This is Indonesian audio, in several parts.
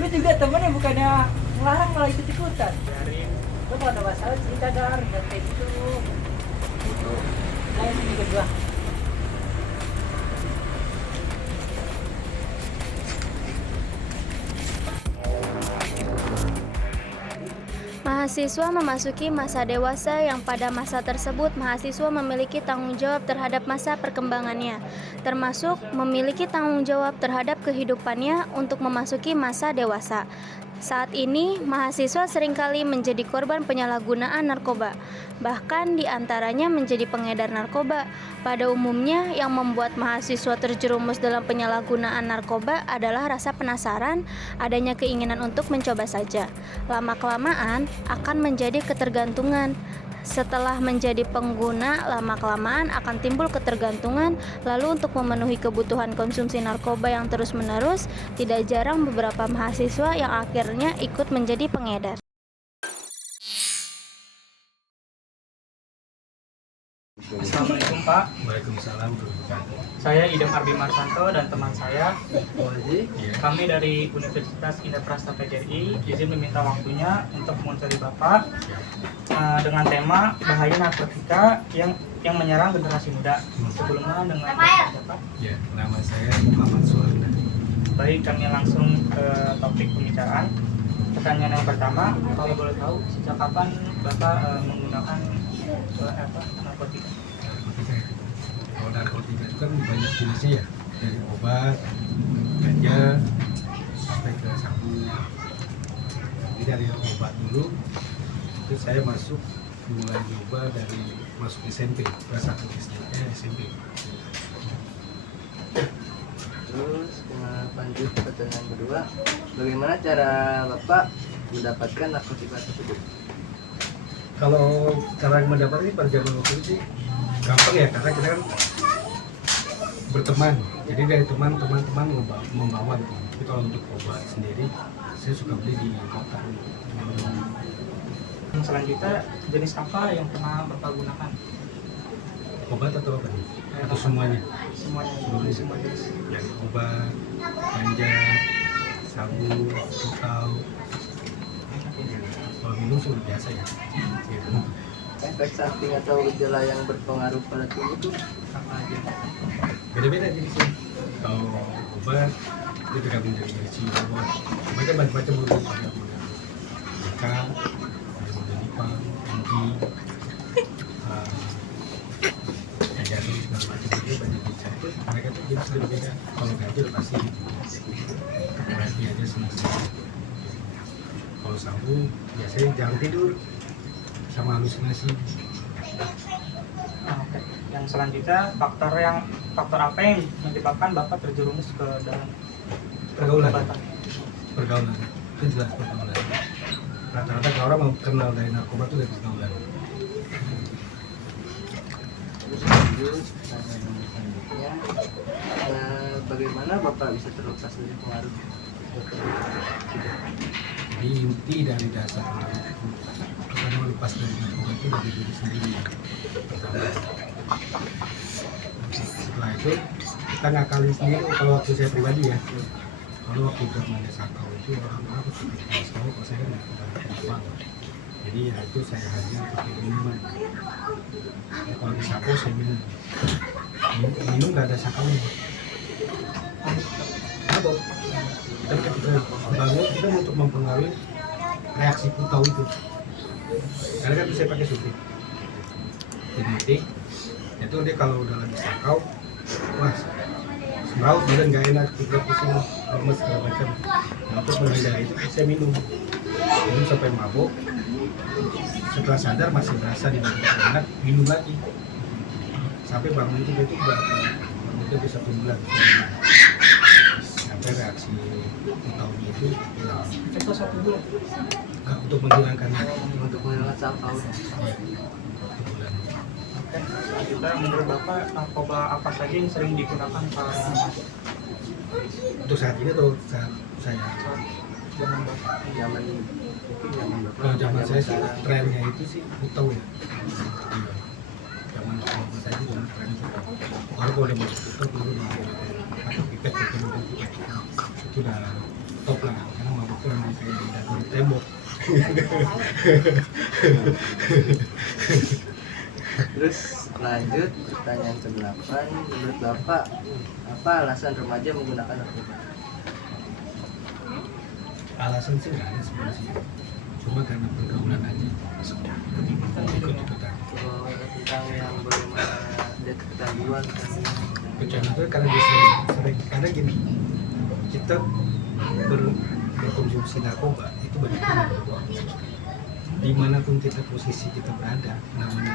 Lu juga temennya bukannya ngelarang malah ikut-ikutan. Biarin. Lu kalau ada masalah cerita Dar, jangan kayak gitu. Nah ini juga kedua. Mahasiswa memasuki masa dewasa yang pada masa tersebut mahasiswa memiliki tanggung jawab terhadap masa perkembangannya, termasuk memiliki tanggung jawab terhadap kehidupannya untuk memasuki masa dewasa. Saat ini, mahasiswa seringkali menjadi korban penyalahgunaan narkoba, bahkan diantaranya menjadi pengedar narkoba. Pada umumnya, yang membuat mahasiswa terjerumus dalam penyalahgunaan narkoba adalah rasa penasaran, adanya keinginan untuk mencoba saja. Lama-kelamaan akan menjadi ketergantungan. Setelah menjadi pengguna, lama-kelamaan akan timbul ketergantungan. Lalu untuk memenuhi kebutuhan konsumsi narkoba yang terus-menerus, tidak jarang beberapa mahasiswa yang akhirnya ikut menjadi pengedar. Assalamualaikum Pak. Waalaikumsalam. Saya Idam Arbi Marsanto dan teman saya. Iya. Kami dari Universitas Indonesia PGRI izin meminta waktunya untuk mewawancari Bapak dengan tema bahaya narkotika yang menyerang generasi muda. Sebelumnya dengan Bapak. Ya, nama saya Muhammad Suwana. Baik, kami langsung ke topik pembicaraan. Pertanyaan yang pertama, kalau boleh tahu sejak kapan Bapak menggunakan narkotika? Narkotika. Kalau narkotika itu kan banyak jenisnya ya, dari obat, ganja, sampai ke sabu. Jadi dari obat dulu, itu saya mulai coba dari masuk SMP, kelas 1 SMP. Terus lanjut ke pertanyaan kedua, bagaimana cara Bapak mendapatkan narkotika tersebut? Kalau cara mendapatnya pada zaman waktu itu sih gampang ya, karena kita kan berteman. Jadi dari teman-teman membawa gitu. Tapi kalau untuk obat sendiri, saya suka beli di kota. Selanjutnya, jenis apa yang pernah Bapak gunakan? Obat atau apa nih? Atau semuanya? Semuanya, semua jenis. Yang obat, ganja, sabu, tutau. Kalau minum sudah biasa ya. Gitu. Efek samping atau gejala yang berpengaruh pada tubuh itu Apa aja? Beda-beda jenisnya. Kalau obat itu tergantung dari isi obat. Macam-macam model, ada model BK, ada model lipang, tinggi, jatuh segala macam itu banyak jenisnya. Itu mereka tuh jenis berbeda. Kalau ganja pasti berarti aja senang-senang. Kalau sabu biasanya jarang tidur sama halusinasi. Oke. Yang selanjutnya, faktor apa yang menyebabkan Bapak terjerumus ke dalam Pergaulan. pergaulan? Pergaulan itu jelas pergaulan. Rata-rata kalau orang mau kenal dari narkoba itu dari pergaulan. terus lanjut pertanyaan selanjutnya, bagaimana Bapak bisa terlepas dari pengaruh narkotika? Jadi inti dari dasar itu karena lepas dari narkoba itu dari diri sendiri. Pertama, setelah itu kita ngakalin sendiri. Kalau waktu saya pribadi ya, kalau waktu zamannya sakau itu orang-orang tuh suka dikasih tahu kalau saya nggak apa. Jadi ya itu saya hajar pakai minuman. Ya, kalau di sakau saya minum nggak ada sakaunya. Mabok. Dan ketika bangun kita untuk mempengaruhi reaksi putau itu. Karena kan bisa pakai supit. Jadi itu dia kalau udah lagi sakau, wah semraut badan nggak enak, kita pusing, lemes segala macam. Nah untuk menghindari itu saya minum sampai mabuk. Setelah sadar masih berasa di badan enak, minum lagi. Sampai bangun itu berapa? Bangun itu bisa 1 bulan. Sampai reaksi putaunya itu hilang. Itu 1 bulan. Nah, untuk menghilangkan Untuk menghilangkan sakau. 1 bulan. Oke. Selanjutnya, menurut Bapak narkoba apa saja yang sering digunakan para Untuk saat ini atau saat saya? zaman Bapak? Zaman mungkin zaman Bapak. Kalau zaman saya sih sekarang. trennya itu sih putau ya. Iya. Zaman saya itu zaman trennya putau. Kalau udah masuk putau dulu pakai pipet itu udah top lah karena kayak di tembok. Terus lanjut pertanyaan ke-8, menurut Bapak apa alasan remaja menggunakan narkoba? Alasan sih nggak ada sebenarnya, cuma karena pergaulan aja. Sudah ikut-ikutan. Kalau tentang yang bagaimana dia kecanduan Kecanduan itu karena dia sering, karena gini, kita berkonsumsi narkoba itu banyak teman. Dimanapun kita posisi kita berada, namanya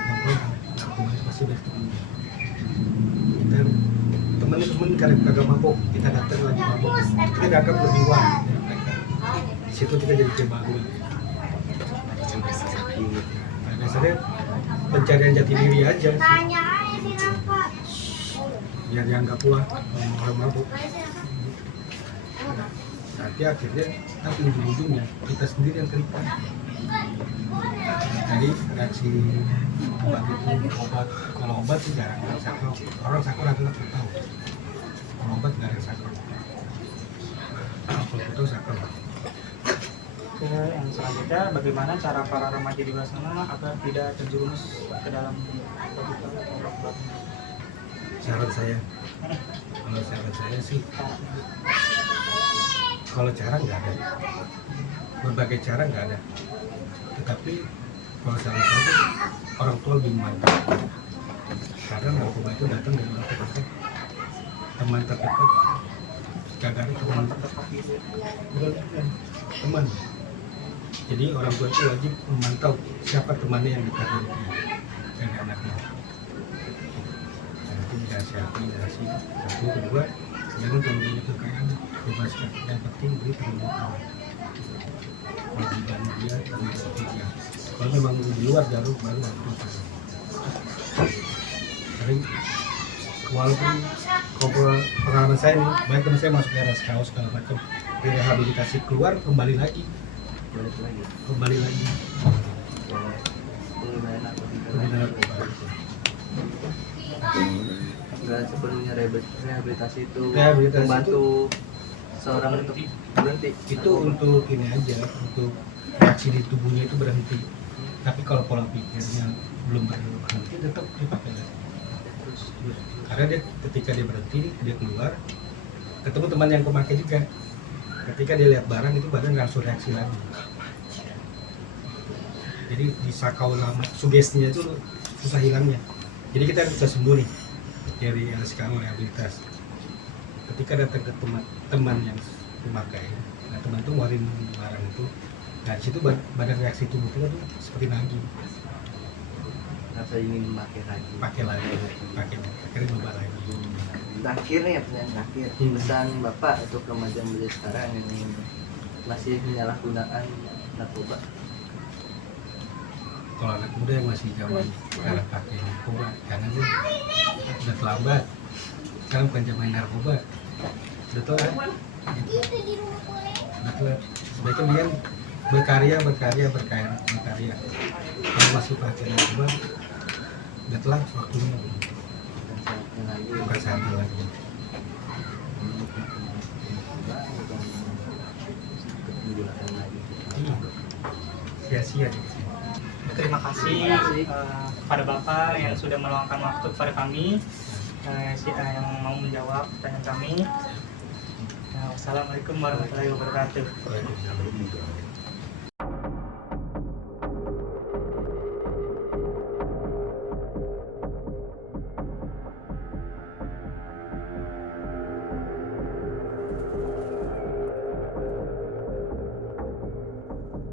narkoba itu pasti bertemu. Kita teman-teman kagak mabok, kita datang lagi mabok, kita dianggap lebih wah dari mereka. Di situ kita jadi cebagul. Pada dasarnya pencarian jati diri aja sih. Biar dianggap wah orang mabuk. Nanti akhirnya nanti ujung-ujungnya kita sendiri yang terlibat. Jadi reaksi obat itu, kalau obat sih jarang sakau. Orang sakau rata-rata tahu. Kalau obat nggak ada sakau. Kalau itu sakau. Oke, yang selanjutnya bagaimana cara para remaja di luar sana agar tidak terjerumus ke dalam obat-obat? Saran saya, kalau saran saya sih, kalau cara nggak ada, berbagai cara nggak ada. Tetapi kalau saran saya orang tua lebih membantu, karena narkoba itu datang dari orang terdekat, teman terdekat, kagak ada teman terdekat, teman. Jadi orang tua itu wajib memantau siapa temannya yang dekat dengan dia, dan anaknya. Nanti dinasihati dari sini. Satu, kedua, jangan terlalu kekayaan, bebaskan. Yang penting beri tanggung jawab. Kewajiban dia tanggung jawab dia. Kalau memang di luar jalur baru itu. Jadi walaupun pengalaman saya nih, banyak teman saya masuk RSKO segala macam, direhabilitasi keluar kembali lagi. Penggunaan narkoba. Enggak sepenuhnya rehabilitasi itu Rehabilitasi membantu seorang untuk berhenti. Itu untuk ini aja, untuk reaksi di tubuhnya itu berhenti. Tapi kalau pola pikirnya belum berhenti, tetap dipakai lagi. Karena dia ketika dia berhenti, dia keluar, ketemu teman yang pemakai juga. Ketika dia lihat barang itu badan langsung reaksi lagi. Jadi disakau lama, sugestinya itu susah hilangnya. Jadi kita bisa sembuh nih dari LSKO rehabilitas. Ketika datang ke teman yang memakai, nah teman itu ngeluarin barang itu, nah situ badan reaksi tubuh kita tuh seperti nagih. Rasa ingin pakai lagi. Akhirnya coba lagi. Terakhir nih, pertanyaan terakhir. Pesan Bapak untuk remaja-remaja sekarang yang masih penyalahgunaan narkoba. Kalau anak muda yang masih zaman sekarang pakai narkoba, jangan deh, udah terlambat. Sekarang bukan zaman narkoba, udah telat. Udah telat. Sebaiknya dia berkarya. Kalau masih pakai narkoba, udah telat waktunya. Bukan saatnya lagi. Sia-sia deh. Terima kasih kepada Bapak yang sudah meluangkan waktu kepada kami, yang mau menjawab pertanyaan kami. Wassalamualaikum warahmatullahi wabarakatuh. Waalaikumsalam.